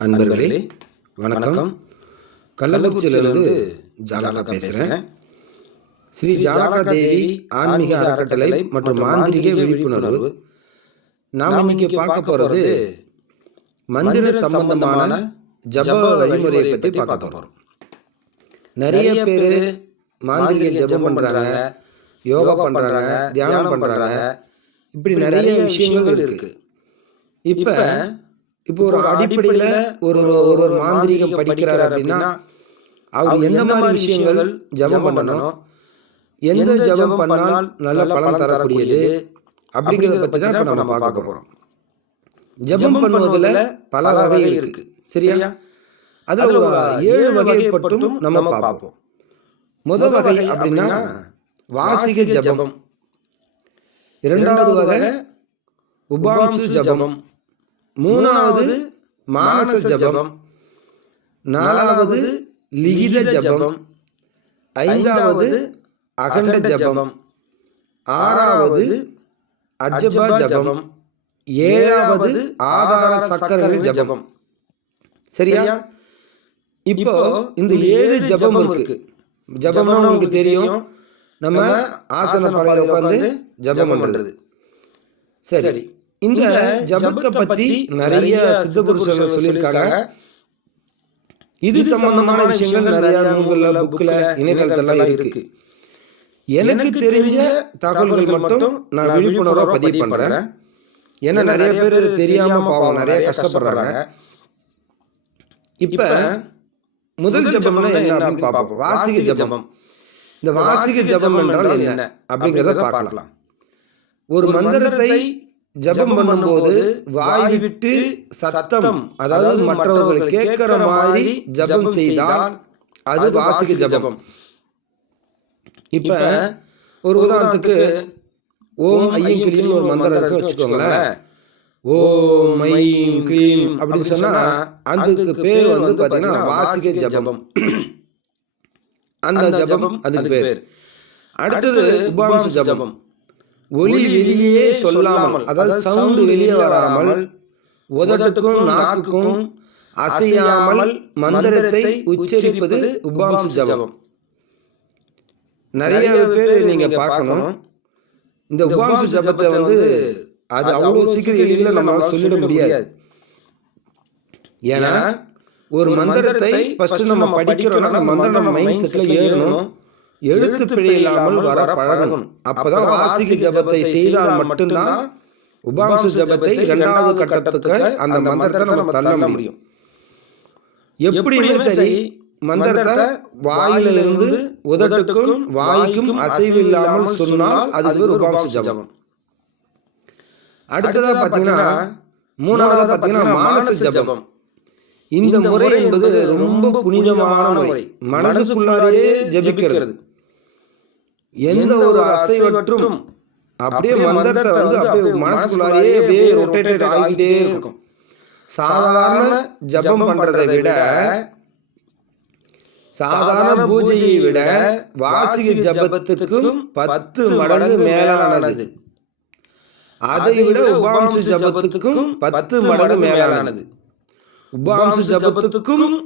அன்பர்களே வணக்கம். கள்ளக்குறிச்சியிலிருந்து ஜாலகா பேசுகிறேன். ஸ்ரீ ஜாலகா தேவி ஆன்மீக அறக்கட்டளை மற்றும் மாந்திரிக விழிப்புணர்வு. நாம் இன்னைக்கு பார்க்க போகிறது மந்திர சம்பந்தமான ஜப வழிமுறையை பற்றி பார்க்க போகிறோம். நிறைய பேர் மாந்திரிக ஜபம் பண்ணுறாங்க, யோகா பண்ணுறாங்க, தியானம் பண்ணுறாங்க, இப்படி நிறைய விஷயங்கள் இருக்குது. இப்போ ஒரு அடிப்படையில் ஒரு மாந்திரிகம் படிக்கிறார் அப்படின்னா அவர் எந்த மாதிரி விஷயங்கள் ஜபம் பண்ணணும், எந்த ஜபம் பண்ணால் நல்ல பலன் தரக்கூடியது அப்படிங்கிறத பற்றி தான் இப்போ நம்ம பார்க்க போகிறோம். ஜபம் பண்ணுவதில் பல வகைகள் இருக்கு, சரியா? அதில் 7 வகைப்பட்டும் நம்ம பார்ப்போம். முதல் வகை அப்படின்னா வாசிக ஜபம், இரண்டாவது வகை உபாம்சு ஜபம், மூணாவது மானச ஜபம், நாலாவது லிகித ஜபம், ஐந்தாவது அகண்ட ஜபம், ஆறாவது அஜப ஜபம், ஏழாவது ஆதார சக்கர ஜபம். சரியா? இப்போ இந்த 7 ஜபம் இருக்கு. ஜபம்னா உங்களுக்கு தெரியும், நம்ம ஆசன பலகையில உட்கார்ந்து ஜபம் பண்றது. சரி, இந்த ஜபத்தை பத்தி நிறைய சித்த புருஷர்கள் சொல்லியிருக்காங்க. இது சம்பந்தமான விஷயங்கள் நிறைய நூல்கள்ல, புக்ல, இணையதளத்துல இருக்கு. எனக்கு தெரிஞ்ச தகவல்கள் மட்டும் நான் விழிப்புணர்வா பதிவு பண்றேன். ஏன்னா நிறைய பேர் தெரியாம பாவம் நிறைய கஷ்டப்படுறாங்க. இப்ப முதல் ஜபம்னா என்ன அப்படின்னு பார்ப்போம். வாசிக ஜபம். இந்த வாசிக ஜபம் என்றால் என்ன அப்படிங்கிறத பார்க்கலாம். ஒரு மந்திரத்தை ஜபம் பண்ணும்போது வாய் விட்டு சத்தம், அதாவது மற்றவர்கள் கேட்கிற மாதிரி ஜபம் செய்தால் அது வாசிக ஜபம். இப்ப ஒரு உதாரணத்துக்கு ஓம் ஐயம் கிளீம் ஒரு மந்திரம் இருக்கு வச்சுக்கோங்களேன். ஓம் ஐயம் கிளீம் அப்படின்னு சொன்னா அதுக்கு பேர் வந்து பாத்தீங்கன்னா வாசிக ஜபம். அந்த ஜபம் அதுக்கு பேர். அடுத்தது உபாம்சு ஜபம். ஒலி வெளியே சொல்லாமல், அதாவது சவுண்ட் வெளியே வராமல், உதட்டுக்கும் நாக்குக்கும் அசையாமல் மந்திரத்தை உச்சரிப்பது உபாம்சு ஜபம். நிறைய பேர் நீங்க பார்க்கணும், இந்த உபாம்சு ஜபத்தை வந்து அது அவ்வளவு சீக்கிரம் வெளியில நம்மளால சொல்லிட முடியாது. ஏன்னா ஒரு மந்திரத்தை ஃபர்ஸ்ட் நம்ம படிக்கிறோம்னா மந்திரம் நம்ம மைண்ட் செட்ல ஏறணும், எழுத்து பிழை இல்லாமல் வர பழகணும். அப்பதான் வாசிக ஜபத்தை செய்தால் மட்டும்தான் உபாம்சு ஜபத்தை 2வது கட்டத்துக்கு அந்த மந்திரத்தை நம்ம தள்ள முடியும். எப்படியுமே சரி, மந்திரத்தை வாயிலிருந்து உதட்டுக்கும் வாய்க்கும் அசைவு இல்லாமல் சொன்னால் அது ஒரு உபாம்சு ஜபம். அடுத்ததா பாத்தீங்கன்னா மூணாவது பாத்தீங்கன்னா மானச ஜபம். இந்த முறை என்பது ரொம்ப புனிதமான முறை. மனசுக்குள்ளாரே ஜபிக்கிறது. எந்த ஒரு அசைவற்றும் அப்படியே மந்திரத்தை வந்து அப்படியே மனசுக்குள்ளாரே அப்படியே ரொட்டேட் ஆகிட்டே இருக்கும். சாதாரண ஜபம் பண்றதை விட, சாதாரண பூஜையை விட வாசிக ஜபத்துக்கும் 10 மடங்கு மேலானது. அதை விட உபாம்சு ஜபத்துக்கும் 10 மடங்கு மேலானது. உபாம்சு ஜபத்துக்கும்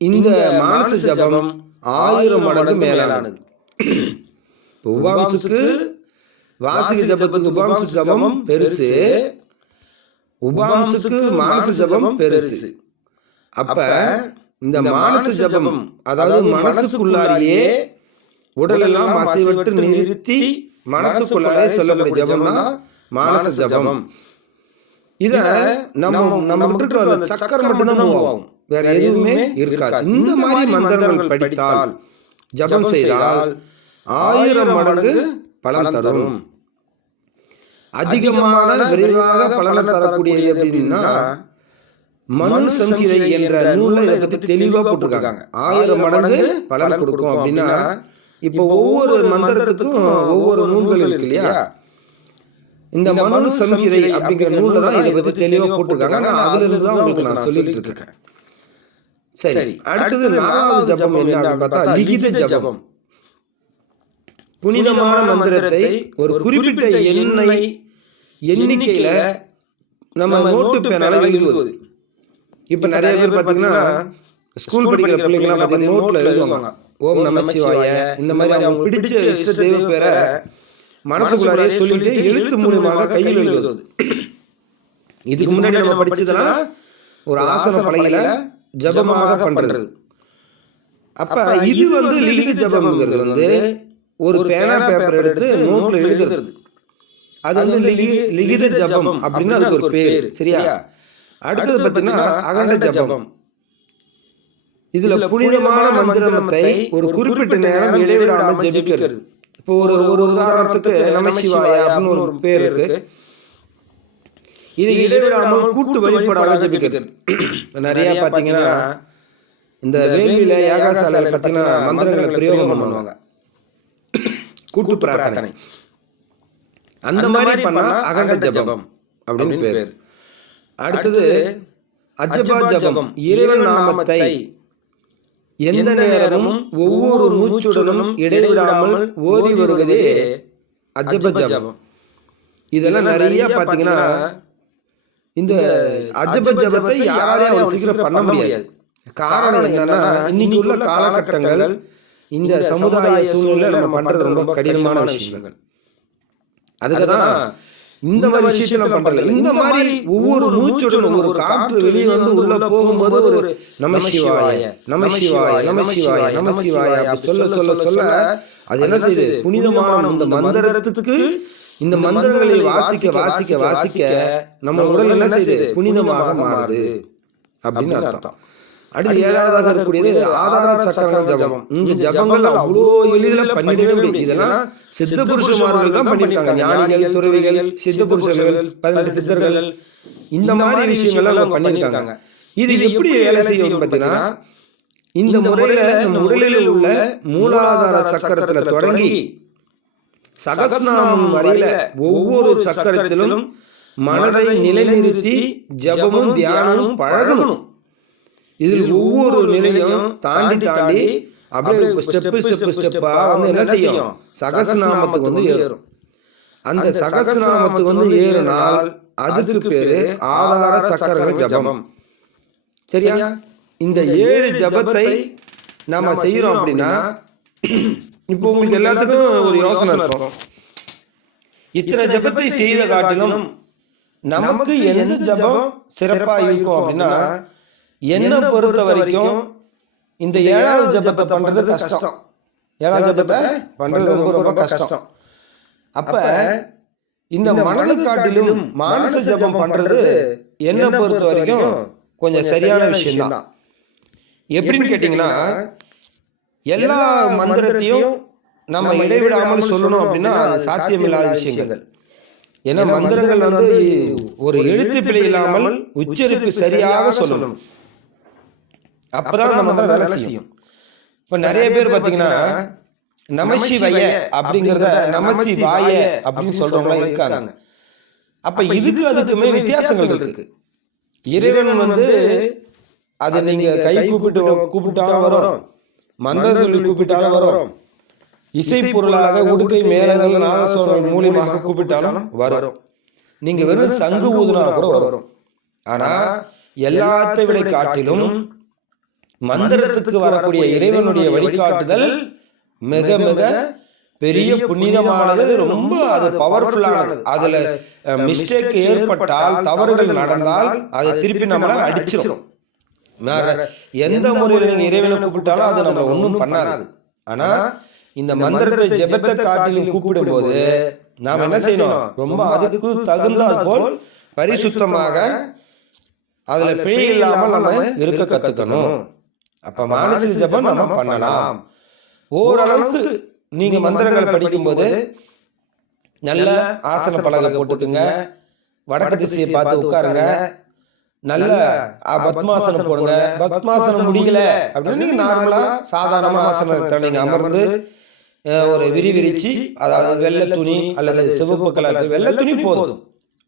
இந்த மானச ஜபம் 1000 மடங்கு மேலானது. உபாம்சுக்கு வாசிக ஜபத்துக்கு உபாம்சு ஜபம் பெருசு, உபாம்சுக்கு மானச ஜபம் பெருசு. அப்ப இந்த மானச ஜபம், அதாவது மனசுக்குள்ளாரியே உடலெல்லாம் அசைவற்று நிறுத்தி மனசுக்குள்ளாரே சொல்லக்கூடிய ஜபம்னா மானச ஜபம். இத நம்ம விட்டுட்டு அந்த சக்கரம் மட்டும்தான் மூவ் ஆகும், வேற எதுவுமே இருக்காது. இந்த மாதிரி மந்திரங்கள் படித்தால், ஜபம் செய்தால் 1000 மடங்கு பலன் தரும். அதிகமான விரைவாக பலன் தரக்கூடியது அப்படின்னா மனு சம்ஹிதை என்ற நூல்ல இதை பத்தி தெளிவா போட்டிருக்காங்க. 1000 மடங்கு பலன் கொடுக்கும் அப்படின்னா, இப்போ ஒவ்வொரு மந்திரத்துக்கும் ஒவ்வொரு நூல்கள் இருக்கு இல்லையா? இந்த மனு சம்ஹிதை அப்படிங்கிற நூல்ல தான் இதை பத்தி தெளிவா போட்டிருக்காங்க. நான் அதுல இருந்து தான் உங்களுக்கு நான் சொல்லிட்டு இருக்கேன். சரி, அடுத்தது 4வது ஜபம் என்ன அப்படின்னு பார்த்தா லிகித ஜபம். புனிதமான மந்திரத்தை ஒரு குறிப்பிட்ட எண்ணிக்கையில நம்ம நோட்டு பேனால எழுதுவது. இப்போ நிறைய பேர் பார்த்தீங்கன்னா ஸ்கூல் படிக்கிற பிள்ளைங்கலாம் பார்த்தீங்கன்னா நோட்டில் எழுதுவாங்க, ஓம் நம சிவாய, இந்த மாதிரி அவங்க பிடிச்ச இஷ்ட தெய்வ பேரை மனசுக்குள்ளாரே சொல்லிட்டு எழுத்து மூலியமாக கையில் எழுதுவது. இதுக்கு முன்னாடி நம்ம படிச்சதுன்னா ஒரு ஆசன பலகையில ஜபமாக பண்றது. அப்ப இது லிகித ஜபம்ங்கிறது ஒரு பேனா பேப்பர் எடுத்து நோட்ல எழுதுறது. அது லிகித ஜபம் அப்படின்னு அதுக்கு ஒரு பேர். சரியா? அடுத்தது பார்த்தீங்கன்னா அகண்ட ஜபம். இதுல புனிதமான மந்திரத்தை ஒரு குறிப்பிட்ட நேரம் இடைவிடாமல் ஜபிக்கிறது. இப்போ ஒரு உதாரணத்துக்கு நமசிவாய அப்படின்னு ஒரு பேர் இருக்கு. இது இடைவிடாமல் கூட்டு வழிபாடாக ஜபிக்கிறது. நிறைய பார்த்தீங்கன்னா இந்த வேள்வியில யாகசாலையில பார்த்தீங்கன்னா மந்திரங்களை பிரயோகம் பண்ணுவாங்க, கூட்டு பிரார்த்தனை. அந்த மாதிரி பண்ணா அகண்ட ஜபம் அப்படின்னு பேர். அடுத்தது அஜபா ஜபம். இறைவன் நாமத்தை எந்த நேரமும் ஒவ்வொரு மூச்சுடனும் இடைவிடாமல் ஓதி வருவதே அஜப ஜபம். இதெல்லாம் நிறைய பார்த்தீங்கன்னா இந்த அஜப ஜபத்தை யாராலையும் சீக்கிரம் பண்ண முடியாது. காரணம் என்னன்னா இன்னைக்கு உள்ள காலகட்டங்கள், இந்த சமுதாய சூழ்நிலை நம்ம பண்றது ரொம்ப கடினமான விஷயங்கள். அதுக்குதான் இந்த மாதிரி விஷயத்துல பண்றது. இந்த மாதிரி ஒவ்வொரு மூச்சுடனும் ஒரு காற்று வெளியே உள்ள போகும்போது ஒரு நமசிவாய நமசிவாய நமசிவாய நமசிவாய அப்படி சொல்ல சொல்ல சொல்ல அது என்ன செய்யுது? புனிதமான இந்த மந்திரத்துக்கு இந்த மந்திரங்களை வாசிக்க வாசிக்க வாசிக்க நம்ம உடல் என்ன செய்யுது? புனிதமாக மாறுது அப்படின்னு அர்த்தம். அடுத்து ஏழாவதாக இருக்கக்கூடியது ஆதார சக்கரம் ஜபம். இந்த ஜபங்கள் அவ்வளோ எளிதில் பண்ணிடவே முடியும். இதெல்லாம் சித்த புருஷமார்கள் தான் பண்ணியிருக்காங்க. ஞானிகள், துறவிகள், சித்த புருஷர்கள், 12 சித்தர்கள், இந்த மாதிரி விஷயங்கள்லாம் பண்ணியிருக்காங்க. இது எப்படி வேலை செய்யும் பார்த்தீங்கன்னா, இந்த முறையில நம்ம உடலில் உள்ள மூலாதார சக்கரத்துல தொடங்கி சகஸ்நாமம் வரையில ஒவ்வொரு சக்கரத்திலும் மனதை நிலைநிறுத்தி ஜபமும் தியானமும் பழகணும். இதில் ஒவ்வொரு நிலையும் தாண்டி தாண்டி அப்படியே ஸ்டெப்பா என்ன செய்யும்? சகஸ்நாமத்துக்கு ஏறும். அந்த சகஸ்நாமத்துக்கு ஏறினால் அதுக்கு பேரு ஆதார சக்கர ஜபம். சரியா? இந்த 7 ஜபத்தை நாம செய்யறோம் அப்படின்னா, இப்போ உங்களுக்கு எல்லாத்துக்கும் ஒரு யோசனை இருக்கும், இத்தனை ஜபத்தை செய்த காட்டிலும் நமக்கு எந்த ஜபம் சிறப்பா இருக்கும் அப்படின்னா, என்ன பொறுத்த வரைக்கும் இந்த 7வது ஜபத்தை பண்றது கஷ்டம். 7வது ஜபத்தை பண்றது ரொம்ப ரொம்ப கஷ்டம். அப்ப இந்த மனது காட்டிலும் மானச ஜபம் பண்றது என்ன பொறுத்த வரைக்கும் கொஞ்சம் சரியான விஷயம் தான். எப்படின்னு கேட்டீங்கன்னா, எல்லா மந்திரத்தையும் நம்ம இடைவிடாமல் சொல்லணும் அப்படின்னா அது சாத்தியமில்லாத விஷயங்கள். ஏன்னா மந்திரங்கள் ஒரு எழுத்து பிழை இல்லாமல் உச்சரிப்பு சரியாக சொல்லணும். அப்பதான் நம்ம வேலை செய்யும். இப்ப நிறைய பேர் பாத்தீங்கன்னா நமசிவாய அப்படிங்கறத நமசிவாய அப்படின்னு சொல்றவங்க இருக்காங்க. அப்ப இதுக்கு அதுக்குமே வித்தியாசங்கள் இருக்கு. இறைவன் அது நீங்க கை கூப்பிட்டாலும் வரும், மந்திரம் சொல்லி கூப்பிட்டாலும் வரும், இசை பொருளாக உடுக்கை மேலங்கள் நாதஸ்வரம் மூலியமாக கூப்பிட்டாலும் வரும், நீங்க வெறும் சங்கு ஊதுனா கூட வரும். ஆனா எல்லாத்தை விட காட்டிலும் மந்திரத்துக்கு வரக்கூடிய இறைவனுடைய வழிகாட்டுதல் மிக மிக பெரிய புனிதமானது, ரொம்ப அது பவர்ஃபுல்லானது. அதுல மிஸ்டேக் ஏற்பட்டால், தவறுகள் நடந்தால் அதை திருப்பி நம்மள அடிச்சிடும். எந்த முறையில் இறைவனை கூப்பிட்டாலும் அது நம்ம ஒன்றும் பண்ணாது. ஆனா இந்த மந்திரத்தை ஜெபத்தை காட்டிலும் கூப்பிடும் போது நாம் என்ன செய்யணும்? ரொம்ப அதுக்கு தகுந்தால் போல் பரிசுத்தமாக அதுல பிழை இல்லாமல் நம்ம இருக்க கத்துக்கணும். அப்ப மானசீக ஜெபம் நம்ம பண்ணலாம். ஓரளவுக்கு நீங்க மந்திரங்கள் படிக்கும்போது நல்ல ஆசன பலகை போட்டுக்குங்க, வடக்கு திசையை பார்த்து உட்காருங்க, நல்ல பத்மாசனம் போடுங்க. பத்மாசனம் முடியல அப்படின்னு நீங்க நார்மலா சாதாரண ஆசனத்தை நீங்க அமர்ந்து ஒரு விரிச்சு, அதாவது வெள்ளை துணி அல்லது சிவப்பு கலர் வெள்ளை துணி போதும்,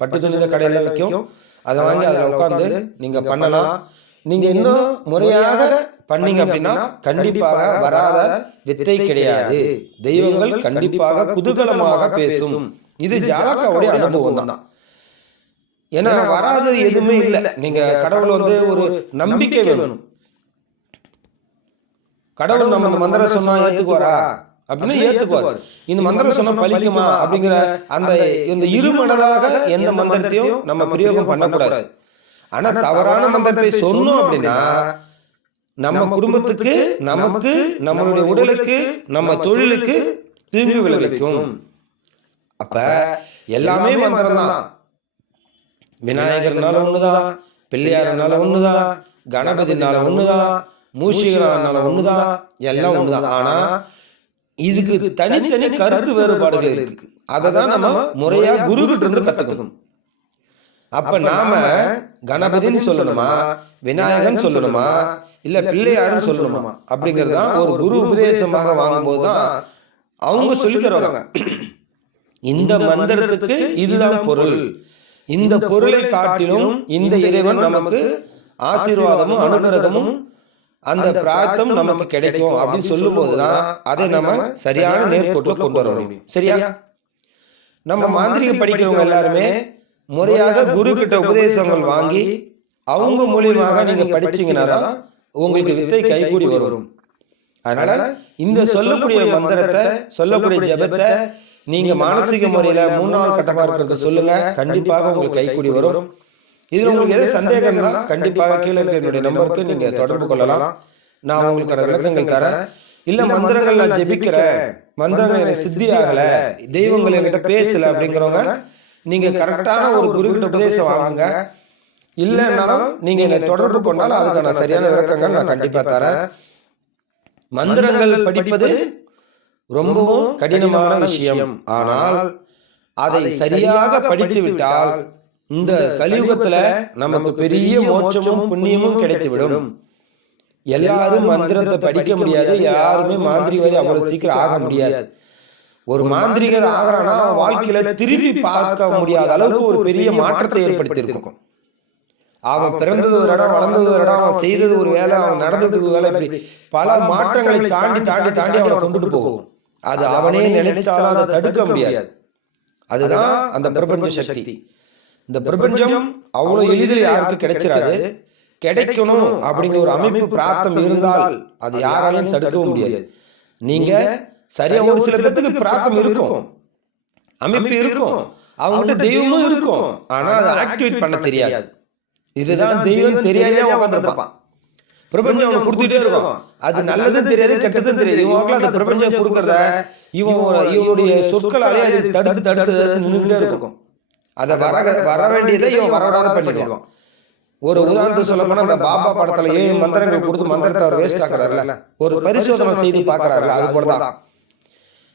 பட்டு துணி கடையில வைக்கும், அதை வாங்கி அதில் உட்கார்ந்து நீங்க பண்ணலாம். நீங்க இன்னும் முறையாக பண்ணீங்க அப்படின்னா கண்டிப்பாக வராத வித்தை கிடையாது. தெய்வங்கள் கண்டிப்பாக குதூகலமாக பேசும். இது ஜாலகாவுடைய அனுபவம் தான். ஏன்னா வராதது எதுவுமே இல்லை. நீங்க கடவுள் வந்து ஒரு நம்பிக்கை வேணும். கடவுள் நம்ம இந்த மந்திரம் சொன்னா ஏத்துக்குவாரா அப்படின்னா ஏத்துக்குவார். இந்த மந்திரம் சொன்னா பலிக்குமா அப்படிங்கிற அந்த இந்த இருமடலாக எந்த மந்திரத்தையும் நம்ம பிரயோகம் பண்ணக்கூடாது. ஆனா தவறான மந்திரத்தை சொன்னோம் அப்படின்னா நம்ம குடும்பத்துக்கு, நமக்கு, நம்மளுடைய உடலுக்கு, நம்ம தொழிலுக்கு தீங்கு விளைவிக்கும். அப்ப எல்லாமே மந்திரம் தான். விநாயகர்னால ஒண்ணுதான், பிள்ளையாரனால ஒண்ணுதான், கணபதினால ஒண்ணுதான், மூஷிகனால ஒண்ணுதான், எல்லாம் ஒண்ணுதான். ஆனா இதுக்கு தனித்தனி கருத்து வேறுபாடுகள் இருக்கு. அதை தான் நம்ம முறையா குரு கிட்ட இருந்து கத்துக்கணும். அப்ப நாம கணபதின்னு சொல்லணுமா, விநாயகன் சொல்லணுமா, இல்ல பிள்ளையாருன்னு சொல்லணுமா அப்படிங்கறதுதான் ஒரு குரு உபதேசமாக வாங்கும்போது தான் அவங்க சொல்லி தருவாங்க. இந்த மந்திரத்துக்கு இதுதான் பொருள், இந்த பொருளை காட்டிலும் இந்த இறைவன் நமக்கு ஆசீர்வாதமும் அனுகிரகமும் அந்த பிரார்த்தம் நமக்கு கிடைக்கும் அப்படின்னு சொல்லும் போதுதான் அதை நம்ம சரியான நேர்கோட்டுல கொண்டு வர முடியும். சரியா? நம்ம மாந்திரிகம் படிக்கிறவங்க எல்லாருமே முறையாக குரு கிட்ட உபதேசங்கள் வாங்கி அவங்க மூலியமாக நீங்க படிச்சீங்கன்னா உங்களுக்கு வித்தை கைகூடி வரும். அதனால இந்த சொல்லக்கூடிய மந்திரத்தை, சொல்லக்கூடிய ஜபத்தை நீங்க மானசீக முறையில 3வது கட்டமா இருக்கிறத சொல்லுங்க. கண்டிப்பாக உங்களுக்கு கைகூடி வரும். இதுல உங்களுக்கு எது சந்தேகம்னா கண்டிப்பாக கீழே இருக்கிற என்னுடைய நம்பருக்கு நீங்க தொடர்பு கொள்ளலாம். நான் உங்களுக்கு விளக்கங்கள் தரேன். இல்ல மந்திரங்கள் நான் ஜெபிக்கிறேன், மந்திரங்கள் எனக்கு சித்தி ஆகல, தெய்வங்கள் என்கிட்ட பேசல அப்படிங்கிறவங்க நீங்க கரெக்டான ஒரு குரு கிட்ட உபதேசம் வாங்க. இல்லைன்னாலும் நீங்க என்னை தொடர்பு கொண்டாலும் அதுக்கான சரியான விளக்கங்கள் நான் கண்டிப்பா தரேன். மந்திரங்கள் படிப்பது ரொம்பவும் கடினமான விஷயம். ஆனால் அதை சரியாக படித்து விட்டால் இந்த கலியுகத்துல நமக்கு பெரிய மோட்சமும் புண்ணியமும் கிடைத்துவிடும். எல்லாரும் மந்திரத்தை படிக்க முடியாது, யாருமே மாந்திரிகவாதி அவ்வளவு சீக்கிரம் ஆக முடியாது. ஒரு மாந்திரிகர் ஆகிறானா வாழ்க்கையில திரும்பி பார்க்க முடியாத அளவுக்கு ஒரு பெரிய மாற்றத்தை ஏற்படுத்தி இருக்கும். அவன் பிறந்தது ஒரு இடம், வளர்ந்தது ஒரு இடம், அவன் செய்தது ஒரு வேலை, அவன் நடந்தது ஒரு வேலை, இப்படி பல மாற்றங்களை தாண்டி தாண்டி தாண்டி அவனை கொண்டுட்டு போகும். அது அவனே நினைச்சாலும் அதை தடுக்க முடியாது. அதுதான் அந்த பிரபஞ்ச சக்தி. இந்த பிரபஞ்சம் அவ்வளவு எளிதில் யாருக்கு கிடைச்சிடாது. கிடைக்கணும் அப்படிங்கிற ஒரு அமைப்பு பிரார்த்தம் இருந்தால் அது யாராலையும் தடுக்கவும் முடியாது. நீங்க சரியா ஒரு சில பேருக்கு பிரார்த்தம் இருக்கும், அமைப்பு இருக்கும், அவங்ககிட்ட தெய்வமும் இருக்கும், ஆனா அதை ஆக்டிவேட் பண்ண தெரியாது. இதுதான் தெய்வம் தெரியாதே உட்காந்துருப்பான். பிரபஞ்சம் அவனை கொடுத்துட்டே இருக்கும். அது நல்லதும் தெரியாது, கெட்டதும் தெரியாது. இவங்களும் அந்த பிரபஞ்சம் கொடுக்கறத இவனுடைய சொற்களாலே அது தடுத்து தடுத்து நின்றுட்டே இருக்கும். அதை வர வேண்டியதை இவன் வரவிடாத பண்ணிடுவான். ஒரு உதாரணத்துக்கு சொல்ல போனா, அந்த பாபா படத்துல 7 மந்திரங்கள் கொடுத்து மந்திரத்தை அவர் வேஸ்ட் ஆக்குறாருல்ல, ஒரு பரிசோதனை செய்து பாக்குறாரு. அது போலதான்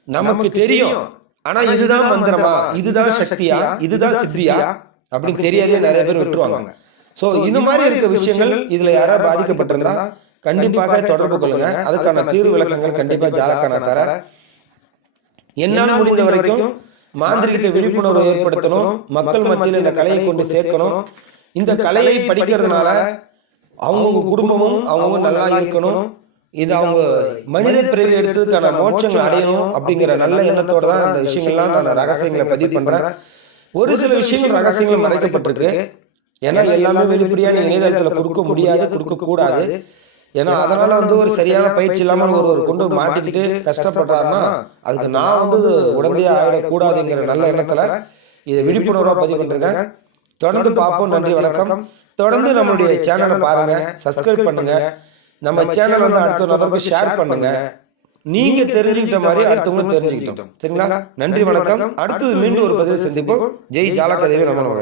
நமக்கு தெரியும், ஆனா இதுதான் மந்திரமா, இதுதான் சக்தியா, இதுதான் சித்தியா அப்படின்னு தெரியாதே நிறைய பேர் விட்டுருவாங்க. சோ இந்த மாதிரி இருக்க விஷயங்கள் இதுல யாராவது பாதிக்கப்பட்டிருந்தா கண்டிப்பாக தொடர்பு கொள்ளுங்க. அதுக்கான தீர்வு விளக்கங்கள் கண்டிப்பா ஜாலக்கான தர. என்னால் முடிந்த வரைக்கும் மாந்திரிக விழிப்புணர்வு ஏற்படுத்தணும், மக்கள் மத்தியில் இந்த கலையை கொண்டு சேர்க்கணும். இந்த கலையை படிக்கிறதுனால அவங்க குடும்பமும் அவங்க நல்லா இருக்கணும். இது அவங்க மனித பிறவி எடுத்ததுக்கான மோட்சங்கள் அடையணும் அப்படிங்கிற நல்ல எண்ணத்தோட தான் இந்த விஷயங்கள்லாம் நான் ரகசியங்களை பதிவு பண்றேன். ஒரு சில விஷயங்கள் ரகசியங்கள் மறைக்கப்பட்டிருக்கு. ஏன்னா எல்லாமே வெளிப்படையாக இணையதளத்தில் கொடுக்க முடியாது, கொடுக்க கூடாது. ஏன்னா அதனால ஒரு சரியான பயிற்சி இல்லாமல் ஒரு கொண்டு மாட்டிக்கிட்டு கஷ்டப்பட்டாருன்னா அதுக்கு நான் உடனடியாக ஆகிடக்கூடாதுங்கிற நல்ல எண்ணத்துல இதை விழிப்புணர்வாக பதிவு பண்ணிருக்கேன். தொடர்ந்து பார்ப்போம். நன்றி, வணக்கம். தொடர்ந்து நம்மளுடைய சேனலை பாருங்க, சப்ஸ்கிரைப் பண்ணுங்க. நம்ம சேனல் அடுத்த நபருக்கு ஷேர் பண்ணுங்க. நீங்க தெரிஞ்சுக்கிட்ட மாதிரி அடுத்தவங்க தெரிஞ்சுக்கிட்டோம். சரிங்களா? நன்றி, வணக்கம். அடுத்தது மீண்டும் ஒரு பதிவு சந்திப்போம். ஜெய் ஜாலகதேவி நமோ.